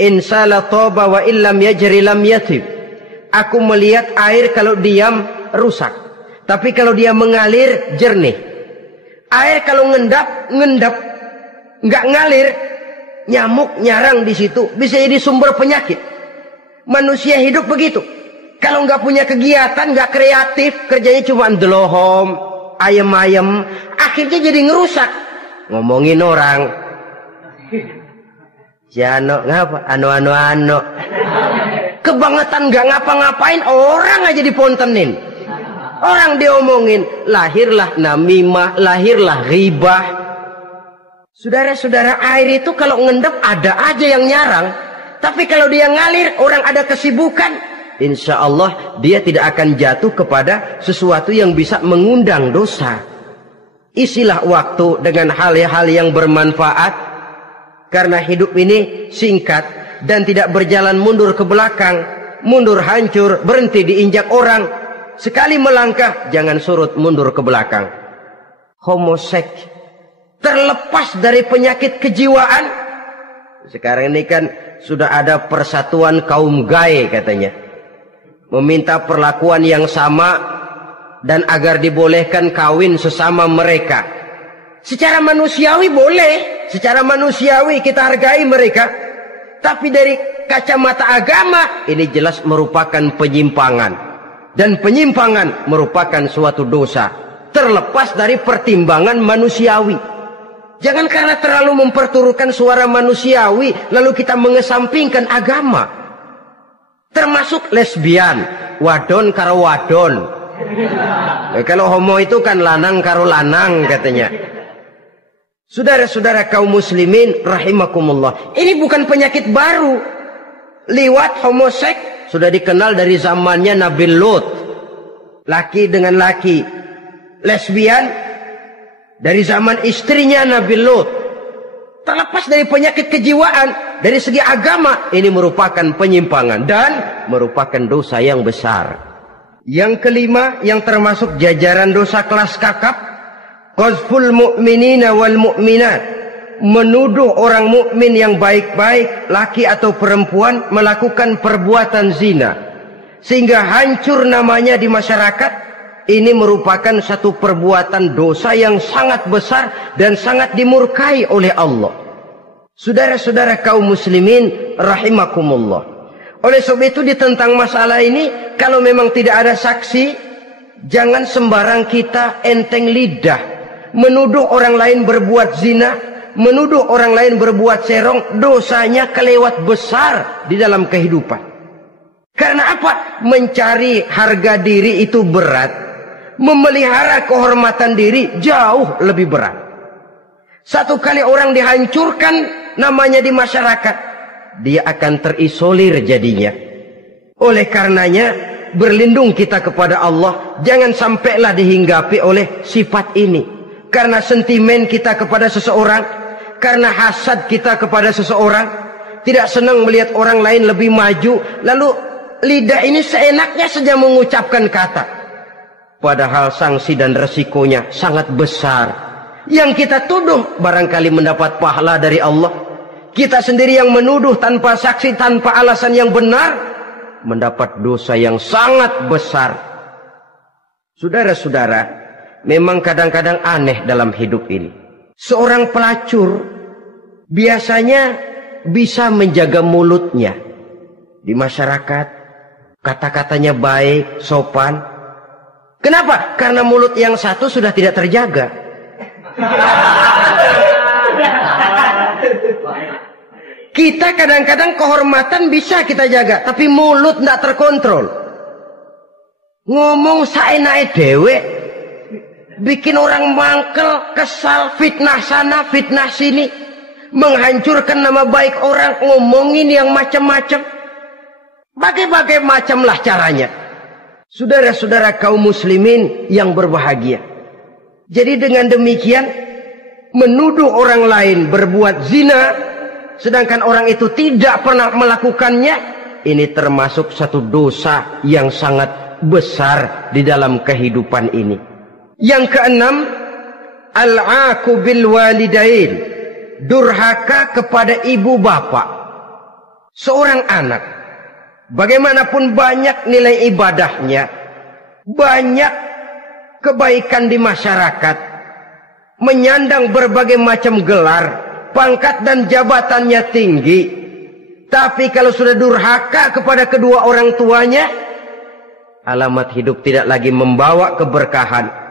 in sala toba wa illam yajri lam yatib. Aku melihat air kalau diam rusak, tapi kalau dia mengalir jernih. Air kalau ngendap nggak ngalir, nyamuk nyarang di situ, bisa jadi sumber penyakit. Manusia hidup begitu. Kalau nggak punya kegiatan, nggak kreatif, kerjanya cuma delohom, ayam-ayam, akhirnya jadi ngerusak. Ngomongin orang, si ano ngapa, ano, kebangetan nggak ngapa-ngapain, orang aja dipontenin, orang diomongin, lahirlah namimah, lahirlah ghibah. Saudara-saudara, air itu kalau ngendap ada aja yang nyarang. Tapi kalau dia ngalir, orang ada kesibukan, insya Allah dia tidak akan jatuh kepada sesuatu yang bisa mengundang dosa. Isilah waktu dengan hal-hal yang bermanfaat. Karena hidup ini singkat dan tidak berjalan mundur ke belakang. Mundur hancur, berhenti diinjak orang. Sekali melangkah, jangan surut mundur ke belakang. Homoseks, terlepas dari penyakit kejiwaan. Sekarang ini kan sudah ada persatuan kaum gay katanya. Meminta perlakuan yang sama dan agar dibolehkan kawin sesama mereka. Secara manusiawi boleh, secara manusiawi kita hargai mereka. Tapi dari kacamata agama ini jelas merupakan penyimpangan. Dan penyimpangan merupakan suatu dosa. Terlepas dari pertimbangan manusiawi. Jangan karena terlalu memperturutkan suara manusiawi, lalu kita mengesampingkan agama. Termasuk lesbian, wadon karo wadon. Kalau homo itu kan lanang karo lanang katanya. Saudara-saudara kaum muslimin rahimakumullah, ini bukan penyakit baru. Liwat, homoseks sudah dikenal dari zamannya Nabi Lut, laki dengan laki. Lesbian dari zaman istrinya Nabi Lut. Terlepas dari penyakit kejiwaan, dari segi agama ini merupakan penyimpangan dan merupakan dosa yang besar. Yang kelima, yang termasuk jajaran dosa kelas kakap, qazful mu'minina wal mu'minat, menuduh orang mukmin yang baik-baik, laki atau perempuan, melakukan perbuatan zina sehingga hancur namanya di masyarakat. Ini merupakan satu perbuatan dosa yang sangat besar dan sangat dimurkai oleh Allah. Saudara-saudara kaum muslimin rahimakumullah, oleh sebab itu tentang masalah ini, kalau memang tidak ada saksi, jangan sembarang kita enteng lidah menuduh orang lain berbuat zina, menuduh orang lain berbuat serong. Dosanya kelewat besar di dalam kehidupan. Karena apa? Mencari harga diri itu berat, memelihara kehormatan diri jauh lebih berat. Satu kali orang dihancurkan namanya di masyarakat, dia akan terisolir jadinya. Oleh karenanya berlindung kita kepada Allah, jangan sampailah dihinggapi oleh sifat ini. Karena sentimen kita kepada seseorang, karena hasad kita kepada seseorang, tidak senang melihat orang lain lebih maju, lalu lidah ini seenaknya saja mengucapkan kata, padahal sanksi dan resikonya sangat besar. Yang kita tuduh barangkali mendapat pahala dari Allah, kita sendiri yang menuduh tanpa saksi, tanpa alasan yang benar, mendapat dosa yang sangat besar. Saudara-saudara, memang kadang-kadang aneh dalam hidup ini. Seorang pelacur biasanya bisa menjaga mulutnya di masyarakat, kata-katanya baik, sopan. Kenapa? Karena mulut yang satu sudah tidak terjaga. Kita kadang-kadang kehormatan bisa kita jaga, tapi mulut tidak terkontrol. Ngomong saenake dhewe, bikin orang mangkel, kesal, fitnah sana, fitnah sini, menghancurkan nama baik orang, ngomongin yang macam-macam. Bagai-bagai macamlah caranya. Saudara-saudara kaum muslimin yang berbahagia. Jadi dengan demikian, menuduh orang lain berbuat zina, sedangkan orang itu tidak pernah melakukannya, ini termasuk satu dosa yang sangat besar di dalam kehidupan ini. Yang keenam, al-'aqu bil walidain, durhaka kepada ibu bapak. Seorang anak, bagaimanapun banyak nilai ibadahnya, banyak kebaikan di masyarakat, menyandang berbagai macam gelar, pangkat dan jabatannya tinggi, tapi kalau sudah durhaka kepada kedua orang tuanya, alamat hidup tidak lagi membawa keberkahan,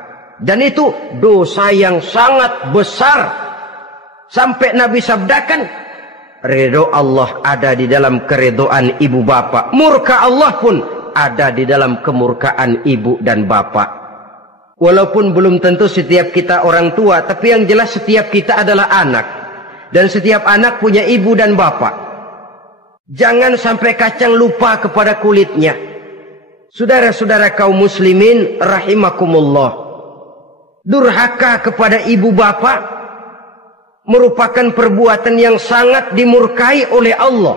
dan itu dosa yang sangat besar. Sampai Nabi sabdakan, ridho Allah ada di dalam keridhaan ibu bapak, murka Allah pun ada di dalam kemurkaan ibu dan bapak. Walaupun belum tentu setiap kita orang tua, tapi yang jelas setiap kita adalah anak, dan setiap anak punya ibu dan bapak. Jangan sampai kacang lupa kepada kulitnya. Saudara-saudara kaum muslimin rahimakumullah, durhaka kepada ibu bapak merupakan perbuatan yang sangat dimurkai oleh Allah.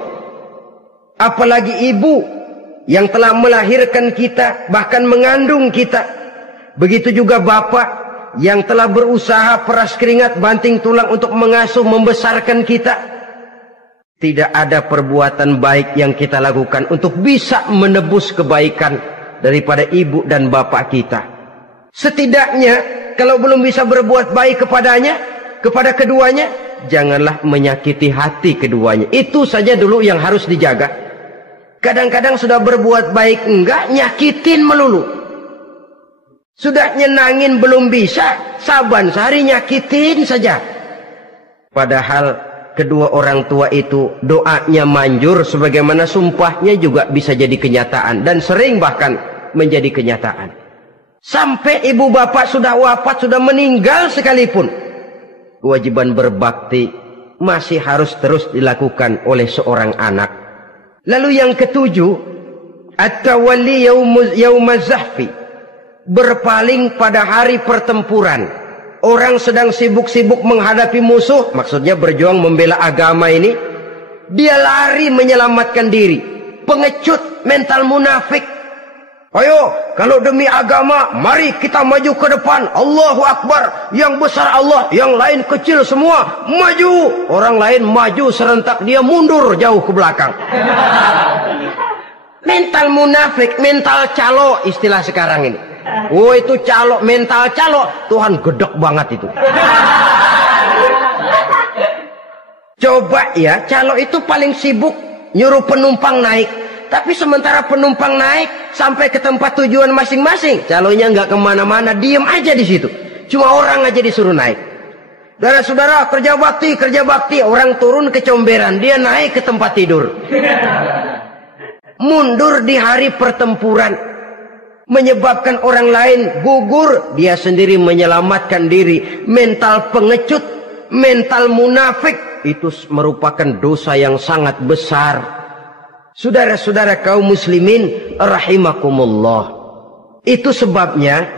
Apalagi ibu yang telah melahirkan kita, bahkan mengandung kita. Begitu juga bapak yang telah berusaha peras keringat banting tulang untuk mengasuh membesarkan kita. Tidak ada perbuatan baik yang kita lakukan untuk bisa menebus kebaikan daripada ibu dan bapak kita. Setidaknya kalau belum bisa berbuat baik kepadanya, kepada keduanya, janganlah menyakiti hati keduanya. Itu saja dulu yang harus dijaga. Kadang-kadang sudah berbuat baik enggak, nyakitin melulu. Sudah nyenangin belum bisa, saban sehari nyakitin saja. Padahal kedua orang tua itu doanya manjur, sebagaimana sumpahnya juga bisa jadi kenyataan, dan sering bahkan menjadi kenyataan. Sampai ibu bapak sudah wafat, sudah meninggal sekalipun, kewajiban berbakti masih harus terus dilakukan oleh seorang anak. Lalu yang ketujuh, at-tawalli yaumaz zahfi, berpaling pada hari pertempuran. Orang sedang sibuk-sibuk menghadapi musuh, maksudnya berjuang membela agama ini, dia lari menyelamatkan diri. Pengecut, mental munafik. Ayo, kalau demi agama, mari kita maju ke depan. Allahu Akbar. Yang besar Allah, yang lain kecil semua. Maju. Orang lain maju serentak, dia mundur jauh ke belakang. Mental munafik, mental calo istilah sekarang ini. Oh, itu calo, mental calo. Tuhan gedek banget itu. Coba ya, calo itu paling sibuk nyuruh penumpang naik. Tapi sementara penumpang naik sampai ke tempat tujuan masing-masing, calonya nggak kemana-mana, diem aja di situ. Cuma orang aja disuruh naik. Saudara-saudara, kerja bakti, orang turun ke comberan, dia naik ke tempat tidur. Mundur di hari pertempuran, menyebabkan orang lain gugur, dia sendiri menyelamatkan diri. Mental pengecut, mental munafik, itu merupakan dosa yang sangat besar. Saudara-saudara kaum muslimin rahimakumullah. Itu sebabnya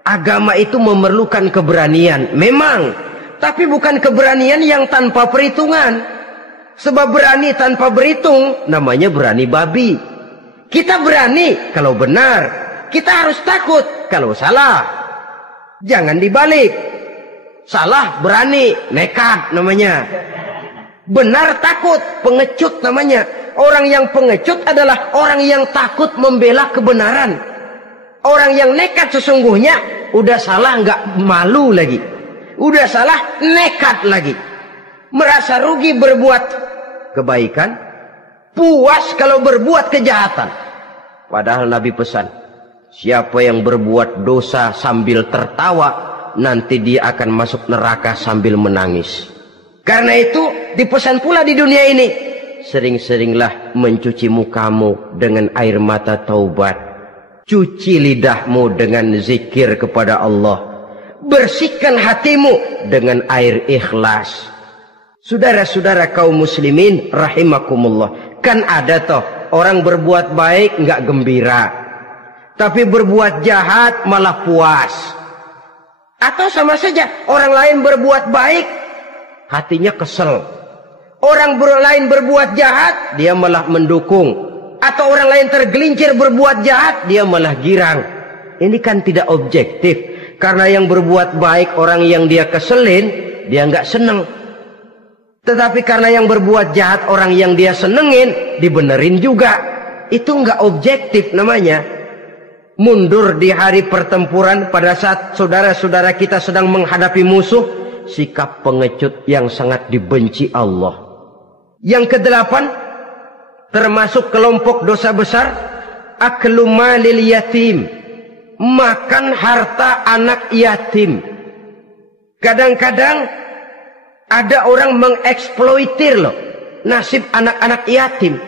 agama itu memerlukan keberanian. Memang, tapi bukan keberanian yang tanpa perhitungan. Sebab berani tanpa berhitung namanya berani babi. Kita berani kalau benar, kita harus takut kalau salah. Jangan dibalik. Salah berani, nekat namanya. Benar takut, pengecut namanya. Orang yang pengecut adalah orang yang takut membela kebenaran. Orang yang nekat sesungguhnya udah salah nggak malu lagi. Udah salah nekat lagi. Merasa rugi berbuat kebaikan, puas kalau berbuat kejahatan. Padahal Nabi pesan, siapa yang berbuat dosa sambil tertawa, nanti dia akan masuk neraka sambil menangis. Karena itu dipesan pula di dunia ini, sering-seringlah mencuci mukamu dengan air mata taubat. Cuci lidahmu dengan zikir kepada Allah. Bersihkan hatimu dengan air ikhlas. Saudara-saudara kaum muslimin rahimakumullah. Kan ada toh orang berbuat baik nggak gembira, tapi berbuat jahat malah puas. Atau sama saja orang lain berbuat baik, hatinya kesel. Orang lain berbuat jahat, dia malah mendukung. Atau orang lain tergelincir berbuat jahat, dia malah girang. Ini kan tidak objektif. Karena yang berbuat baik, orang yang dia keselin, dia nggak seneng. Tetapi karena yang berbuat jahat, orang yang dia senengin, dibenerin juga. Itu nggak objektif namanya. Mundur di hari pertempuran pada saat saudara-saudara kita sedang menghadapi musuh, sikap pengecut yang sangat dibenci Allah. Yang kedelapan, termasuk kelompok dosa besar, aklu malil yatim, makan harta anak yatim. Kadang-kadang ada orang mengeksploitir loh nasib anak-anak yatim.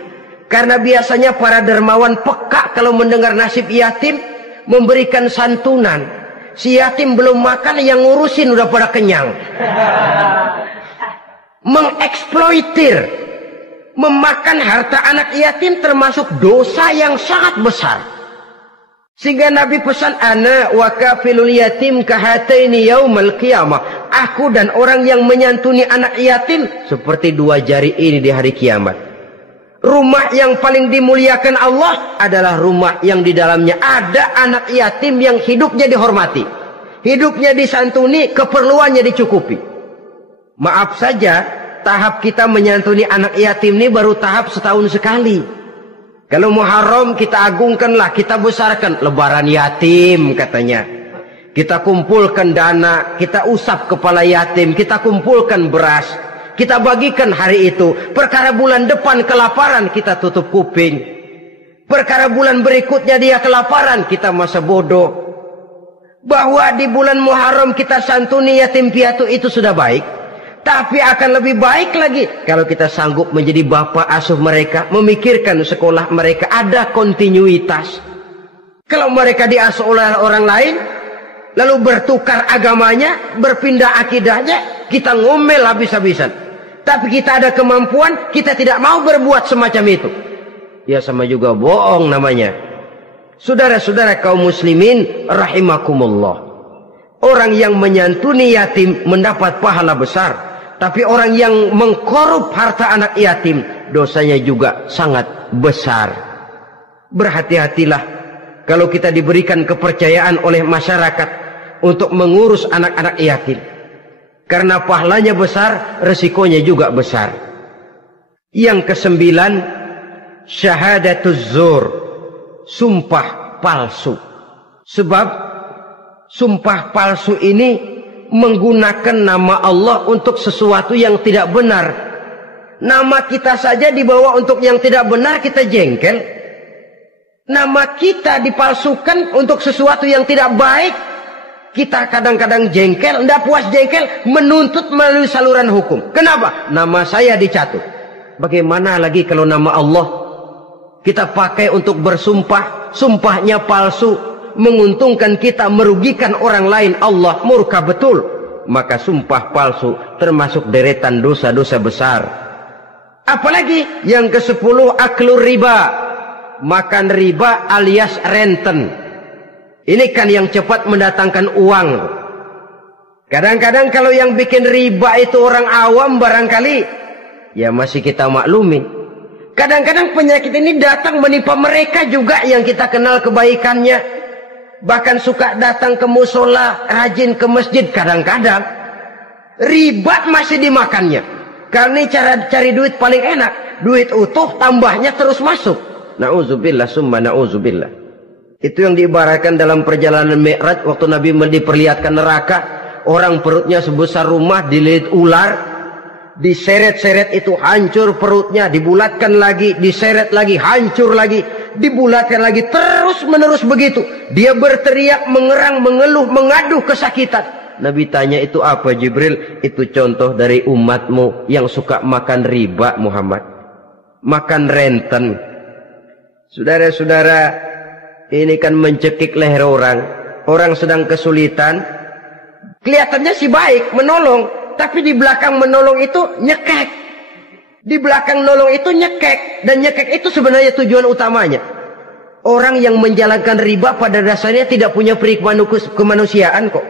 Karena biasanya para dermawan peka kalau mendengar nasib yatim, memberikan santunan. Si yatim belum makan, yang ngurusin udah pada kenyang. Mengeksploitir, memakan harta anak yatim termasuk dosa yang sangat besar. Sehingga Nabi pesan, ana wa kafilul yatim kahataini yaumal qiyamah. Aku dan orang yang menyantuni anak yatim seperti dua jari ini di hari kiamat. Rumah yang paling dimuliakan Allah adalah rumah yang di dalamnya ada anak yatim yang hidupnya dihormati, hidupnya disantuni, keperluannya dicukupi. Maaf saja, tahap kita menyantuni anak yatim ini baru tahap setahun sekali. Kalau Muharram kita agungkanlah, kita besarkan. Lebaran yatim katanya. Kita kumpulkan dana, kita usap kepala yatim, kita kumpulkan beras, kita bagikan hari itu. Perkara bulan depan kelaparan, kita tutup kuping. Perkara bulan berikutnya dia kelaparan, kita masa bodoh. Bahwa di bulan Muharram kita santuni yatim piatu itu sudah baik. Tapi akan lebih baik lagi kalau kita sanggup menjadi bapak asuh mereka, memikirkan sekolah mereka, ada kontinuitas. Kalau mereka diasuh oleh orang lain, lalu bertukar agamanya, berpindah akidahnya, kita ngomel habis-habisan. Tapi kita ada kemampuan, kita tidak mau berbuat semacam itu. Ya sama juga bohong namanya. Saudara-saudara kaum muslimin rahimakumullah. Orang yang menyantuni yatim mendapat pahala besar. Tapi orang yang mengkorup harta anak yatim, dosanya juga sangat besar. Berhati-hatilah kalau kita diberikan kepercayaan oleh masyarakat untuk mengurus anak-anak yatim. Karena pahalanya besar, resikonya juga besar. Yang kesembilan, syahadatuz zur, sumpah palsu. Sebab sumpah palsu ini menggunakan nama Allah untuk sesuatu yang tidak benar. Nama kita saja dibawa untuk yang tidak benar, kita jengkel. Nama kita dipalsukan untuk sesuatu yang tidak baik, kita kadang-kadang jengkel, tidak puas jengkel, menuntut melalui saluran hukum. Kenapa? Nama saya dicatut. Bagaimana lagi kalau nama Allah kita pakai untuk bersumpah, sumpahnya palsu, menguntungkan kita, merugikan orang lain, Allah murka betul. Maka sumpah palsu termasuk deretan dosa-dosa besar. Apalagi yang ke-10, aklur riba, makan riba alias renten. Ini kan yang cepat mendatangkan uang. Kadang-kadang kalau yang bikin riba itu orang awam barangkali, ya masih kita maklumi. Kadang-kadang penyakit ini datang menimpa mereka juga yang kita kenal kebaikannya. Bahkan suka datang ke musola, rajin ke masjid. Kadang-kadang riba masih dimakannya. Karena cara cari duit paling enak. Duit utuh, tambahnya terus masuk. Na'udzubillah summa na'udzubillah. Itu yang diibaratkan dalam perjalanan Mi'raj. Waktu Nabi diperlihatkan neraka. Orang perutnya sebesar rumah, dililit ular. Diseret-seret itu hancur perutnya, dibulatkan lagi, diseret lagi, hancur lagi, dibulatkan lagi, terus menerus begitu. Dia berteriak, mengerang, mengeluh, mengaduh kesakitan. Nabi tanya, itu apa Jibril? Itu contoh dari umatmu yang suka makan riba Muhammad, makan renten. Saudara-saudara, ini kan mencekik leher orang. Orang sedang kesulitan, kelihatannya sih baik, menolong. Tapi di belakang menolong itu nyekek. Di belakang nolong itu nyekek. Dan nyekek itu sebenarnya tujuan utamanya. Orang yang menjalankan riba pada dasarnya tidak punya perikman kemanusiaan kok.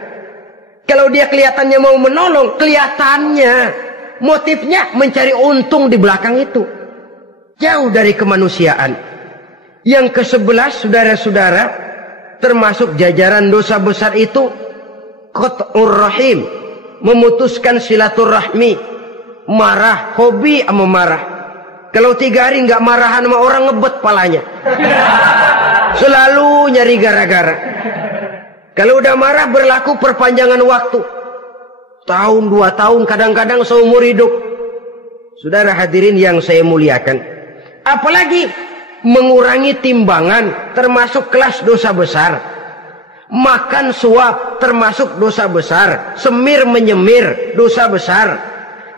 Kalau dia kelihatannya mau menolong, kelihatannya motifnya mencari untung di belakang itu. Jauh dari kemanusiaan. Yang ke-11, saudara-saudara, termasuk jajaran dosa besar itu qat'ur rahim, memutuskan silaturahmi. Marah, hobi sama marah. Kalau 3 hari nggak marahan sama orang, ngebet palanya. Selalu nyari gara-gara. Kalau udah marah berlaku perpanjangan waktu. Tahun, 2 tahun, kadang-kadang seumur hidup. Saudara hadirin yang saya muliakan. Apalagi mengurangi timbangan termasuk kelas dosa besar. Makan suap termasuk dosa besar. Semir menyemir dosa besar.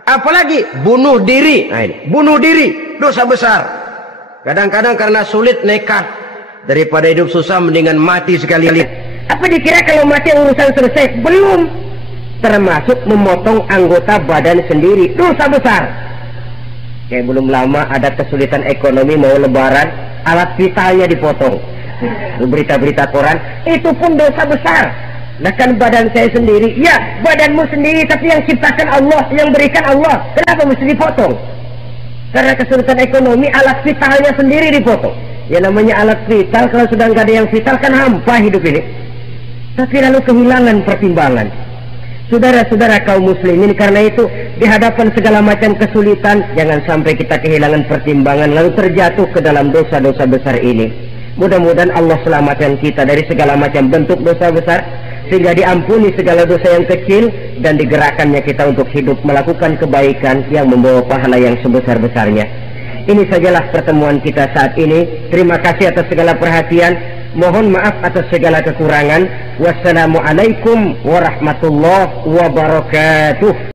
Apalagi bunuh diri. Nah ini, bunuh diri dosa besar. Kadang-kadang karena sulit nekat. Daripada hidup susah mendingan mati sekali-kali. Apa dikira kalau mati urusan selesai? Belum. Termasuk memotong anggota badan sendiri, dosa besar. Kayak belum lama ada kesulitan ekonomi, mau lebaran, alat vitalnya dipotong. Berita-berita koran, itu pun dosa besar. Nah kan badan saya sendiri. Ya, badanmu sendiri, tapi yang ciptakan Allah, yang berikan Allah. Kenapa mesti dipotong? Karena kesulitan ekonomi, alat vitalnya sendiri dipotong. Ya namanya alat vital, kalau sudah nggak ada yang vital kan hampa hidup ini. Tapi lalu kehilangan pertimbangan. Saudara-saudara kaum muslimin, karena itu di hadapan segala macam kesulitan, jangan sampai kita kehilangan pertimbangan lalu terjatuh ke dalam dosa-dosa besar ini. Mudah-mudahan Allah selamatkan kita dari segala macam bentuk dosa besar, sehingga diampuni segala dosa yang kecil, dan digerakkannya kita untuk hidup melakukan kebaikan yang membawa pahala yang sebesar-besarnya. Ini sajalah pertemuan kita saat ini. Terima kasih atas segala perhatian. Mohon maaf atas segala kekurangan. Wassalamualaikum warahmatullahi wabarakatuh.